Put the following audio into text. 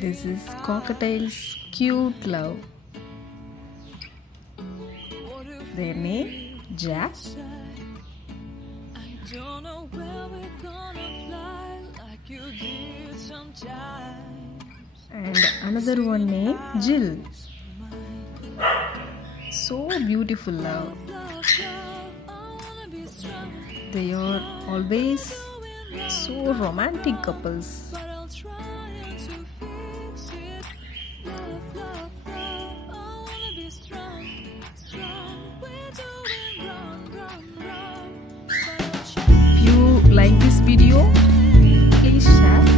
This is Cockatiels' cute love. Their name, Jack. And another one named Jill. So beautiful love. They are always so romantic couples. If you like this video, please share.